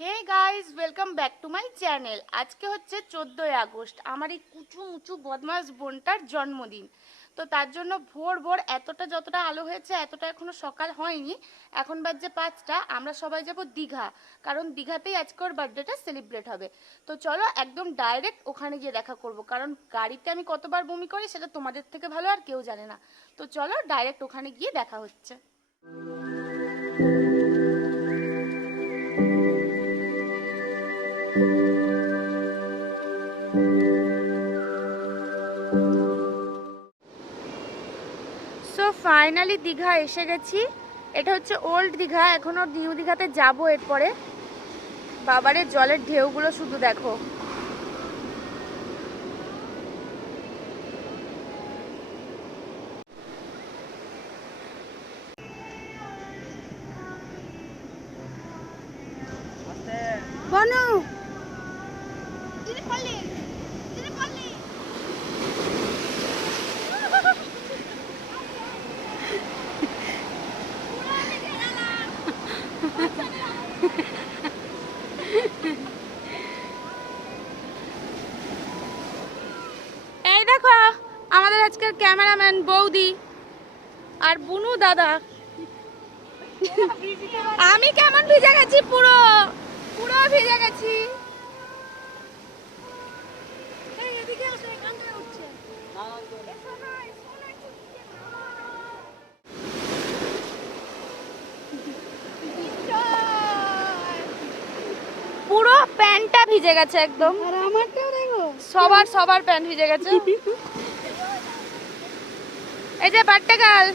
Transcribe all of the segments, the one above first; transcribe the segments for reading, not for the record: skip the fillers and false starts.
Hey guys, welcome back to my channel. আজকে হচ্ছে 14ই August, আমার এই কুচু মুচু বদমাস বোনটার জন্মদিন। তো তার জন্য ভোর ভোর যতটা আলো হয়েছে এতটা এখনো সকাল হয়নি। এখন বাজছে 5টা। আমরা সবাই যাব দীঘা, কারণ দীঘাতেই আজকে ওর বার্থডেটা সেলিব্রেট হবে। তো চলো একদম ডাইরেক্ট ওখানে গিয়ে দেখা করব, কারণ গাড়িতে আমি কতবার বমি করি সেটা তোমাদের থেকে ভালো আর কেউ জানে না। তো চলো ডাইরেক্ট ওখানে গিয়ে দেখা হচ্ছে। সো ফাইনালি দীঘা এসে গেছি। এটা হচ্ছে ওল্ড দীঘা, এখনো নিউ দীঘাতে যাবো এরপরে। বাবারে জলের ঢেউগুলো শুধু দেখো। বনু এই দেখো আমাদের আজকের ক্যামেরাম্যান বৌদি আর বুনু দাদা। আমি কেমন ভিজে গেছি, পুরো পুরো ভিজে গেছি। পুরো প্যান্টটা ভিজে গেছে একদম। আর আমারটাও দেখো, সবার প্যান্ট ভিজে গেছে। এই যে বার্থডে গার্ল,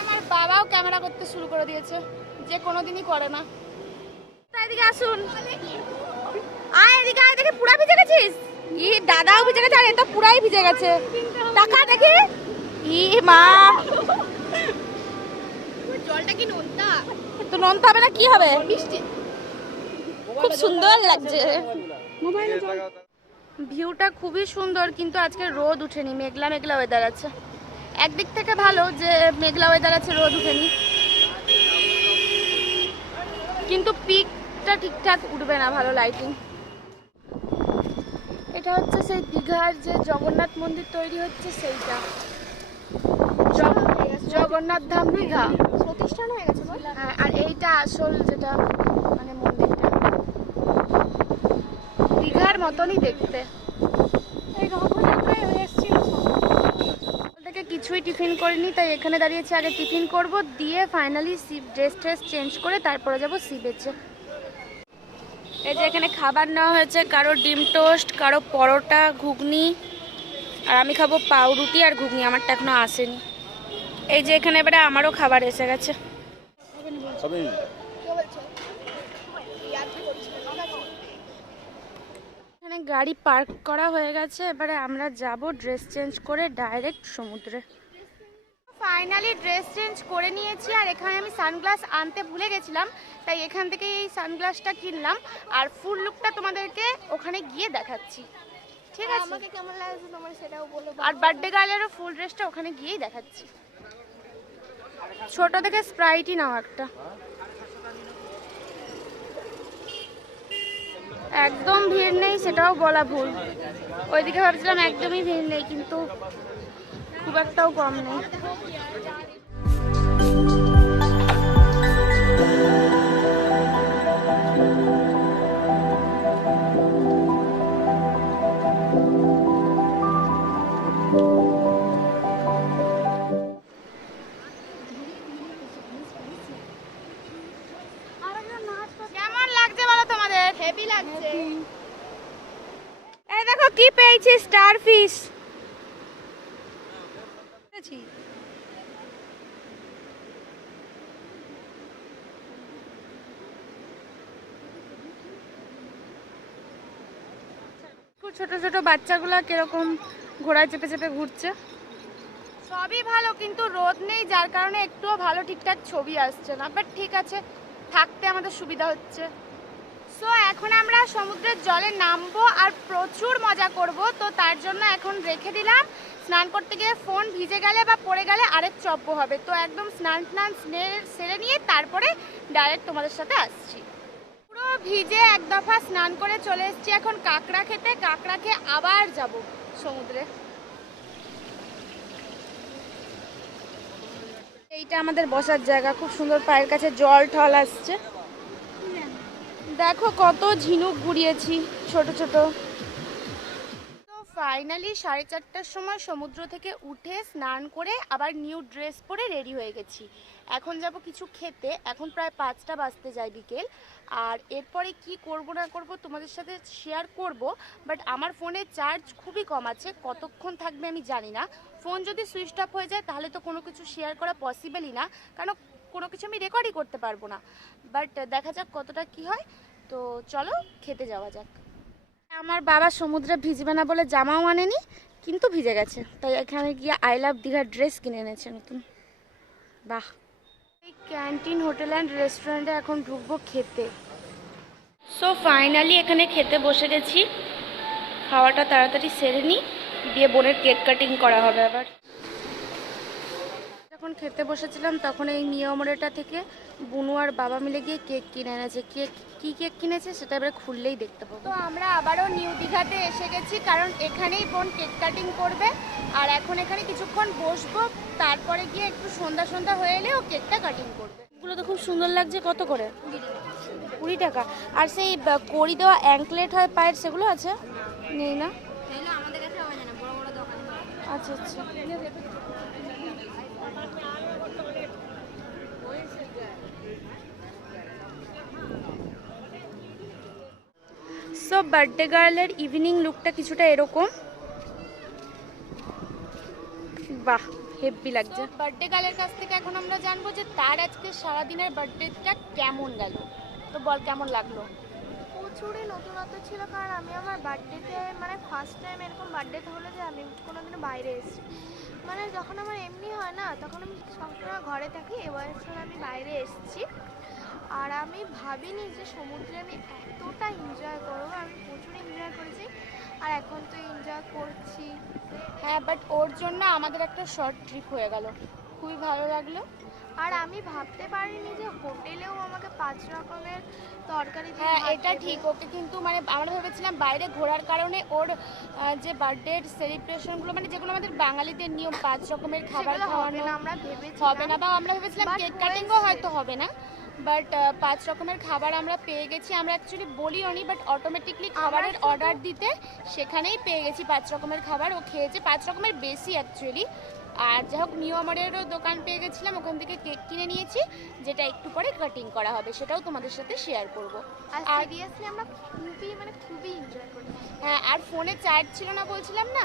আমার বাবাও ক্যামেরা করতে শুরু করে দিয়েছে, যে কোনোদিনই করে না। এদিকে আসুন, আয় এদিকে আয়। দেখে পুরা ভিজে গেছিস? ই দাদাও ভিজে গেছে, আর এ তো পুরাই ভিজে গেছে। টাকা দেখি। ই মা, জলটা কি নোনতা? তো নোনতা হবে না কি হবে? খুব সুন্দর লাগছে। ভিউটা খুবই সুন্দর, কিন্তু আজকে রোদ উঠেনি, মেঘলা মেঘলা ওয়েদার আছে। একদিক থেকে ভালো যে মেঘলা ওয়েদার আছে, রোদ উঠেনি, কিন্তু পিকটা ঠিকঠাক উঠবে না ভালো লাইটিং। এটা হচ্ছে সেই দীঘার যে জগন্নাথ মন্দির তৈরি হচ্ছে সেইটা, জগন্নাথ ধাম দীঘা প্রতিষ্ঠান হয়ে গেছে। হ্যাঁ, আর এইটা আসল যেটা মানে মন্দিরটা দীঘার মতনই দেখতে। থেকে কিছুই টিফিন করিনি, তাই এখানে দাঁড়িয়েছি। আগে টিফিন করব, দিয়ে ফাইনালি ড্রেস চেঞ্জ করে তারপরে যাব সি বিচে। এই যে এখানে খাবার নেওয়া হয়েছে, কারো ডিম টোস্ট, কারো পরোটা, ঘুগনি, আর আমি খাবো পাউরুটি আর ঘুগনি, আমারটা এখনো আসেনি। এই যে এখানে এবারে আমারও খাবার এসে গেছে। এখানে গাড়ি পার্ক করা হয়ে গেছে, এবারে আমরা যাব ড্রেস চেঞ্জ করে ডাইরেক্ট সমুদ্রে। ফাইনালি ড্রেস চেঞ্জ করে নিয়েছি, আর এখানে আমি সানগ্লাস আনতে ভুলে গেছিলাম, তাই এখান থেকে এই সানগ্লাসটা কিনলাম। আর ফুল লুকটা তোমাদেরকে ওখানে গিয়ে দেখাচ্ছি, ঠিক আছে? আমাকে কেমন লাগছে তোমার সেটাও বলো। আর বার্থডে গার্লেরও ফুল ড্রেসটা ওখানে গিয়েই দেখাচ্ছি। ছোট থেকে স্প্রাইটই নাও একটা। একদম ভিড় নেই সেটাও বলা ভুল, ওইদিকে ভাবছিলাম একদমই ভিড় নেই, কিন্তু খুব একটাও কম নেই। কেমন লাগছে বলো তোমাদের? হেভি লাগছে। এই দেখো কি পেয়েছি, স্টার ফিশ। ছোট ছোট বাচ্চাগুলা কিরকম ঘোড়ায় চেপে চেপে ঘুরছে। সবই ভালো, কিন্তু রোদ নেই, যার কারণে একটুও ভালো ঠিকঠাক ছবি আসছে না। বাট ঠিক আছে, থাকতে আমাদের সুবিধা হচ্ছে। সো এখন আমরা সমুদ্রের জলে নামবো আর প্রচুর মজা করব। তো তার জন্য এখন রেখে দিলাম, স্নান করতে গিয়ে ফোন ভিজে গেলে বা পড়ে গেলে আরেক চপ্প হবে। তো একদম স্নান সেরে নিয়ে তারপরে ডাইরেক্ট তোমাদের সাথে আসছি। পুরো তো ভিজে এক দফা স্নান করে চলে এসেছি এখন কাঁকড়া খেতে। কাঁকড়া খেয়ে আবার যাব সমুদ্রে। এইটা আমাদের বসার জায়গা, খুব সুন্দর, পায়ের কাছে জল ঠল আসছে। দেখো কত ঝিনুক ঘুরিয়েছি ছোট ছোট। তো ফাইনালি 4:30টার সময় সমুদ্র থেকে উঠে স্নান করে আবার নিউ ড্রেস পরে রেডি হয়ে গেছি। এখন যাব কিছু খেতে। এখন প্রায় 5টা বাজতে যায় বিকেল। আর এরপরে কি করব না করব তোমাদের সাথে শেয়ার করব। বাট আমার ফোনে চার্জ খুবই কম আছে, কতক্ষণ থাকবে আমি জানি না। ফোন যদি সুইচ অফ হয়ে যায় তাহলে তো কোনো কিছু শেয়ার করা পসিবলই না, কারণ কোনো কিছু আমি রেকর্ডই করতে পারবো না। বাট দেখা যাক কতটা কি হয়। তো চলো খেতে যাওয়া যাক। আমার বাবা সমুদ্রে ভিজবে না বলে জামাও আনেনি, কিন্তু ভিজে গেছে, তাই এখানে গিয়ে আই লাভ দীঘার ড্রেস কিনে এনেছে নতুন। বাহ। এই ক্যান্টিন হোটেল অ্যান্ড রেস্টুরেন্টে এখন ঢুকবো খেতে। সো ফাইনালি এখানে খেতে বসে গেছি। খাওয়াটা তাড়াতাড়ি সেরে নিই, দিয়ে বোনের কেক কাটিং করা হবে আবার। যখন খেতে বসেছিলাম তখন এই নিয়মরেটা থেকে বুনু আর বাবা মিলে গিয়ে কেক কিনে এনেছে। কেক কিনেছে সেটা এবারে খুললেই দেখতে পাবো। তো আমরা আবারও নিউ দীঘাতে এসে গেছি, কারণ এখানেই বোন কেক কাটিং করবে। আর এখন এখানে কিছুক্ষণ বসবো, তারপরে গিয়ে একটু সন্ধ্যা সন্ধ্যা হয়ে এলে ও কেকটা কাটিং করবে। এগুলো তো খুব সুন্দর লাগছে। কত করে? 20 টাকা। আর সেই কড়ি দেওয়া অ্যাঙ্কলেট হয় পায়ের, সেগুলো আছে? নেই না? আচ্ছা আচ্ছা। সো বার্থডে গার্লের ইভিনিং লুকটা কিছুটা এরকম। বাহ, হেভি লাগছে। বার্থডে গার্লের কাছ থেকে এখন আমরা জানবো যে তার আজকে সারাদিনের বার্থডেটা কেমন গেল। তো বল, কেমন লাগলো? প্রচুরই নতুনত্ব ছিল, কারণ আমি আমার বার্থডেতে মানে ফার্স্ট টাইম এরকম বার্থডেতে হলো যে আমি কোনোদিনও বাইরে এসেছি। মানে যখন আমার এমনি হয় না তখন আমি সবসময় ঘরে থাকি, এবার আমি বাইরে এসেছি। আর আমি ভাবিনি যে সমুদ্রে আমি এতটা এনজয় করবো। আমি প্রচুর এনজয় করেছি আর এখন তো এনজয় করছি। হ্যাঁ, বাট ওর জন্য আমাদের একটা শর্ট ট্রিপ হয়ে গেল, খুবই ভালো লাগলো। আর আমি ভাবতে পারিনি যে হোটেলেও আমাকে 5 রকমের তরকারি। হ্যাঁ, এটা ঠিক। ওকে কিন্তু মানে আমরা ভেবেছিলাম বাইরে ঘোরার কারণে ওর যে বার্থডের সেলিব্রেশনগুলো, মানে যেগুলো আমাদের বাঙালিদের নিয়ম 5 রকমের খাবার খাওয়ানো, আমরা ভেবেছিলাম হবে না। বা আমরা ভেবেছিলাম কেক কাটিংও হয়তো হবে না, বাট 5 রকমের খাবার আমরা পেয়ে গেছি। আমরা অ্যাকচুয়ালি বলিওনি, বাট অটোমেটিকলি খাবারের অর্ডার দিতে সেখানেই পেয়ে গেছি 5 রকমের খাবার। ও খেয়েছে 5 রকমের বেশি অ্যাকচুয়ালি। আর যাই হোক, নিউ আমারেরও দোকান পেয়ে গেছিলাম, ওখান থেকে কেক কিনে নিয়েছি, যেটা একটু পরে কাটিং করা হবে, সেটাও তোমাদের সাথে শেয়ার করব। আর সিরিয়াসলি আমরা খুবই এনজয় করেছি। হ্যাঁ, আর ফোনে চার্জ ছিল না বলছিলাম না,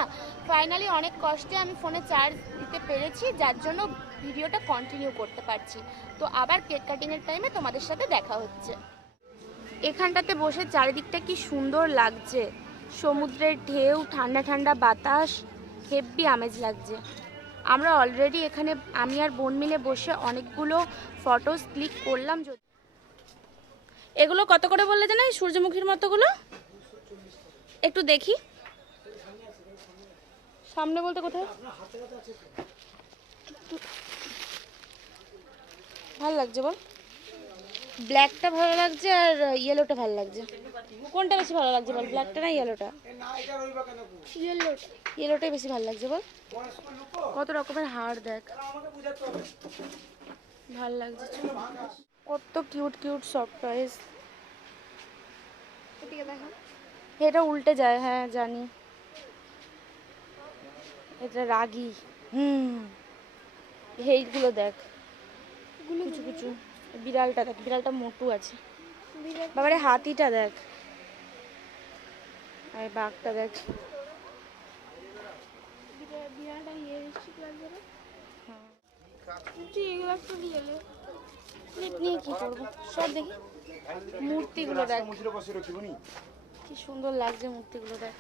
ফাইনালি অনেক কষ্টে আমি ফোনে চার্জ দিতে পেরেছি, যার জন্য ভিডিওটা কন্টিনিউ করতে পারছি। তো আবার কেক কাটিংয়ের টাইমে তোমাদের সাথে দেখা হচ্ছে। এখানটাতে বসে চারিদিকটা কি সুন্দর লাগছে, সমুদ্রের ঢেউ, ঠান্ডা ঠান্ডা বাতাস, হেভি আমেজ লাগছে। আমরা অলরেডি এখানে আমি আর বোন মিলে বসে অনেকগুলো ফটোস ক্লিক করলাম। এগুলো কত করে বললে জানো, সূর্যমুখীর মতোগুলো? একটু দেখি সামনে বলতে কোথায়। ভালো লাগছে বল? ব্ল্যাকটা ভালো লাগছে আর ইয়েলোটা ভালো লাগছে। কোনটা বেশি ভালো লাগছে বল, ব্ল্যাকটা না ইয়েলোটা? ইয়েলোটাই বেশি ভালো লাগছে বল। কত রকমের হার দেখ, ভালো লাগছে। কত কিউট কিউট সারপ্রাইজ। এটা উল্টে যায়, হ্যাঁ জানি। এটা রাগি। এইগুলো দেখ, কুচু কুচু। বিড়ালটা দেখ, বিড়ালটা মোটু আছে। বাবারে হাতিটা দেখ, আর বাঘটা দেখ। নিয়ে কি করবো, সব দেখি। মূর্তিগুলো দেখ, কি সুন্দর লাগছে মূর্তিগুলো দেখ।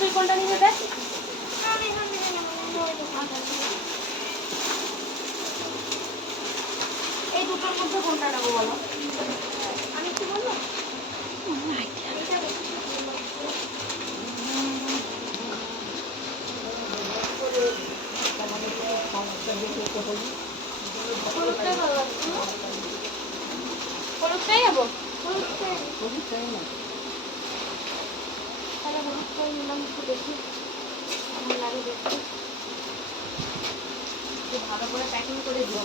তুই কোনটা নিয়ে দেখ। এই দুটোর মধ্যে কোনটা নেবো বলো? আমি কি বলবো? হলুদটাই ভালো লাগছে না? হলুদটাই যাবো তাহলে হলুদটাই নিলাম একটু দেখি কেমন লাগে দেখতে ভালো করে প্যাকিং করে দিও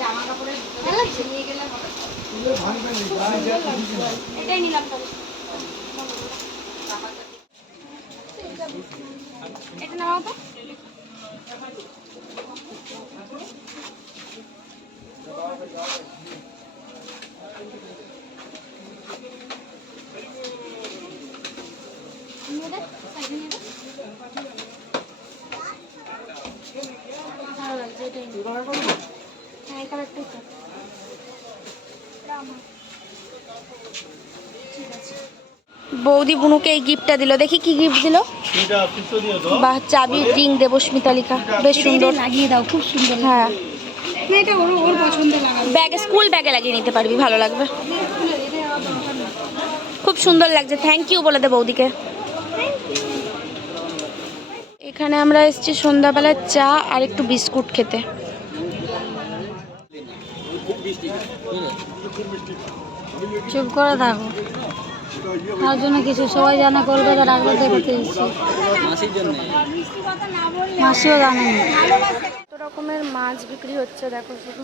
জামা কাপড়ের নিয়ে গেলে এটাই নিলাম তাহলে এটা নাও তো নিয়ে দে সাইডে নিয়ে দে ভালো লাগছে এটাই হ্যাঁ এই কালারটাই তো বৌদি বুনুকে এই গিফটটা দিল দেখি কি গিফট দিল বাহ চাবি রিং দেবস্মিতা লেখা বেশ সুন্দর লাগিয়ে দাও খুব সুন্দর হ্যাঁ না এটা ওর ওর পছন্দের লাগাবে ব্যাগে স্কুল ব্যাগে লাগিয়ে নিতে পারবি ভালো লাগবে খুব সুন্দর লাগছে থ্যাংক ইউ বলে দে বৌদিকে এখানে আমরা এসেছি সন্ধ্যাবেলায় চা আর একটু বিস্কুট খেতে চুপ করে থাকো তার জন্য কিছু সবাই জানা কলকাতার আগ্রহ করতে এসেছি মাসিও জানে না কত রকমের মাছ বিক্রি হচ্ছে দেখো শুধু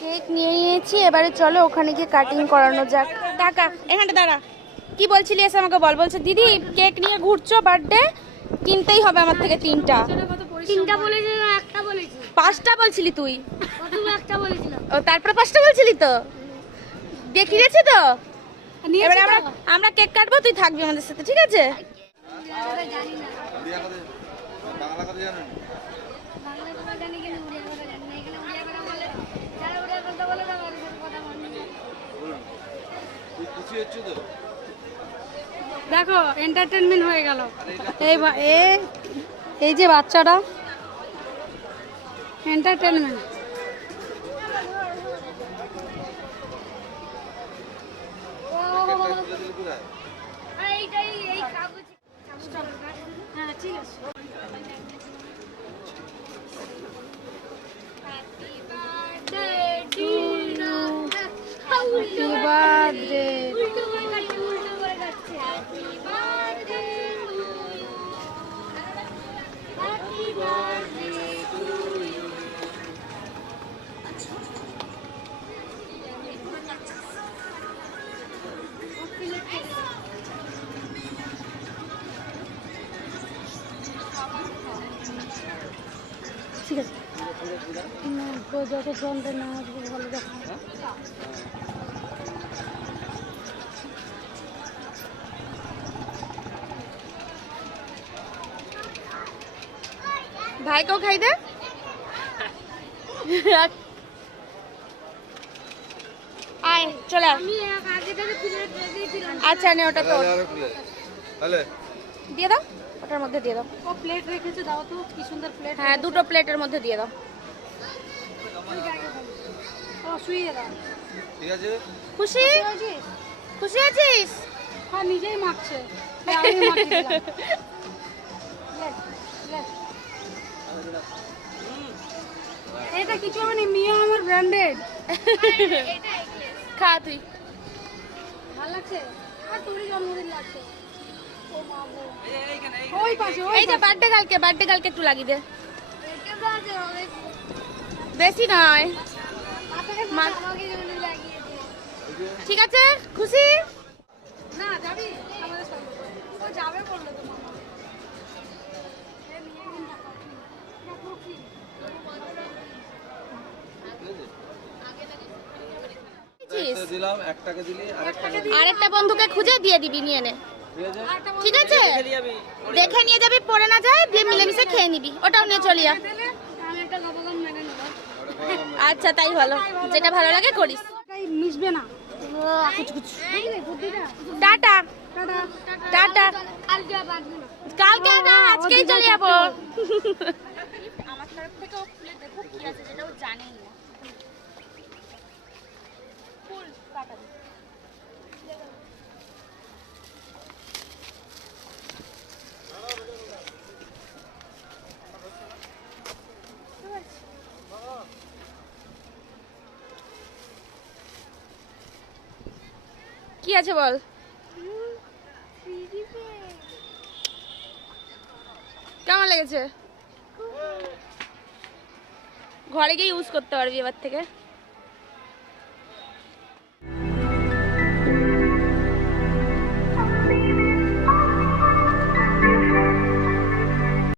কেক নিয়ে নিয়েছি এবারে চলো ওখানে গিয়ে কাটিং করানো যাক টাকা এখানটা দাঁড়া কি বলছিলি এসে আমাকে বলছে দিদি কেক নিয়ে ঘুরছো বার্থডে কিনতেই হবে আমার থেকে তিনটা বলেছি একটা বলেছি পাঁচটা বলছিলি তুই প্রথমে একটা বলেছিলাম ও তারপরে পাঁচটা বলছিলি তো দিয়ে কিনেছি তো এবারে আমরা কেক কাটবো তুই থাকবি আমাদের সাথে ঠিক আছে জানি না বাংলা কথা জানেন বাংলা কথা জানি কিন্তু উড়িয়া কথা জানি না এখানে উড়িয়া কথা বলে যারা উড়িয়া কথা বলে তারা ওর সাথে কথা বলে তুই খুশি হচ্ছে তো দেখো এন্টারটেইনমেন্ট হয়ে গেল এই যে বাচ্চাটা এন্টারটেইনমেন্ট এইটাই এই কাগজ হ্যাঁ ঠিক আছে হ্যাপি বার্থডে ঠিক আছে না যত ফ্রন্টে না আসবে ভালো দেখা ভাইকেও খাই দে আয় চলে আয়। আমি আগে থেকে প্লেট রেখেছিলাম আচ্ছা নে ওটা তো তাহলে দিয়ে দাও ওটার মধ্যে দিয়ে দাও ও প্লেট রেখেছে দাও তো কি সুন্দর প্লেট হ্যাঁ দুটো প্লেটের মধ্যে দিয়ে দাও ও শুইয়ে দাও ঠিক আছে খুশি খুশি আছিস হ্যাঁ নিজেই মাখছে আমি মাখিয়ে দিলাম এটা কিছু হবে না মিয়া আমার ব্র্যান্ডেড খা তুই ভালো লাগছে আর তোরই জন্মদিন লাগছে ও মা গো ওই পাশে এই যে বার্থডে কালকে একটু লাগিয়ে দে বেশি নয় ঠিক আছে খুশি না যাবি আমাদের সঙ্গে ও যাবে বললো তো মামা দিলাম 1 টাকা দিলি আরেকটা বন্ধুকে খুঁজে দিয়ে দিবি নিয়ে নে ঠিক আছে ঠিক আছে দেখে নিয়ে যাবি পড়ে না যায় দিয়ে মিলেমিশে খেয়ে নিবি ওটাও নিয়ে চলি যা আমি একটা গবগম মেনে নেব আচ্ছা তাই ভালো যেটা ভালো লাগে করিস মিশবে না টাটা টাটা টাটা কালকে আবার আসবে না কালকে না আজকেই চলে যাবো আমার তরফ থেকে ও খুলে দেখো কি আছে যেটা ও জানেই না ফুল কাটা কি আছে বল? কেমন লেগেছে? ঘরে গিয়ে ইউজ করতে পারবি এবার থেকে।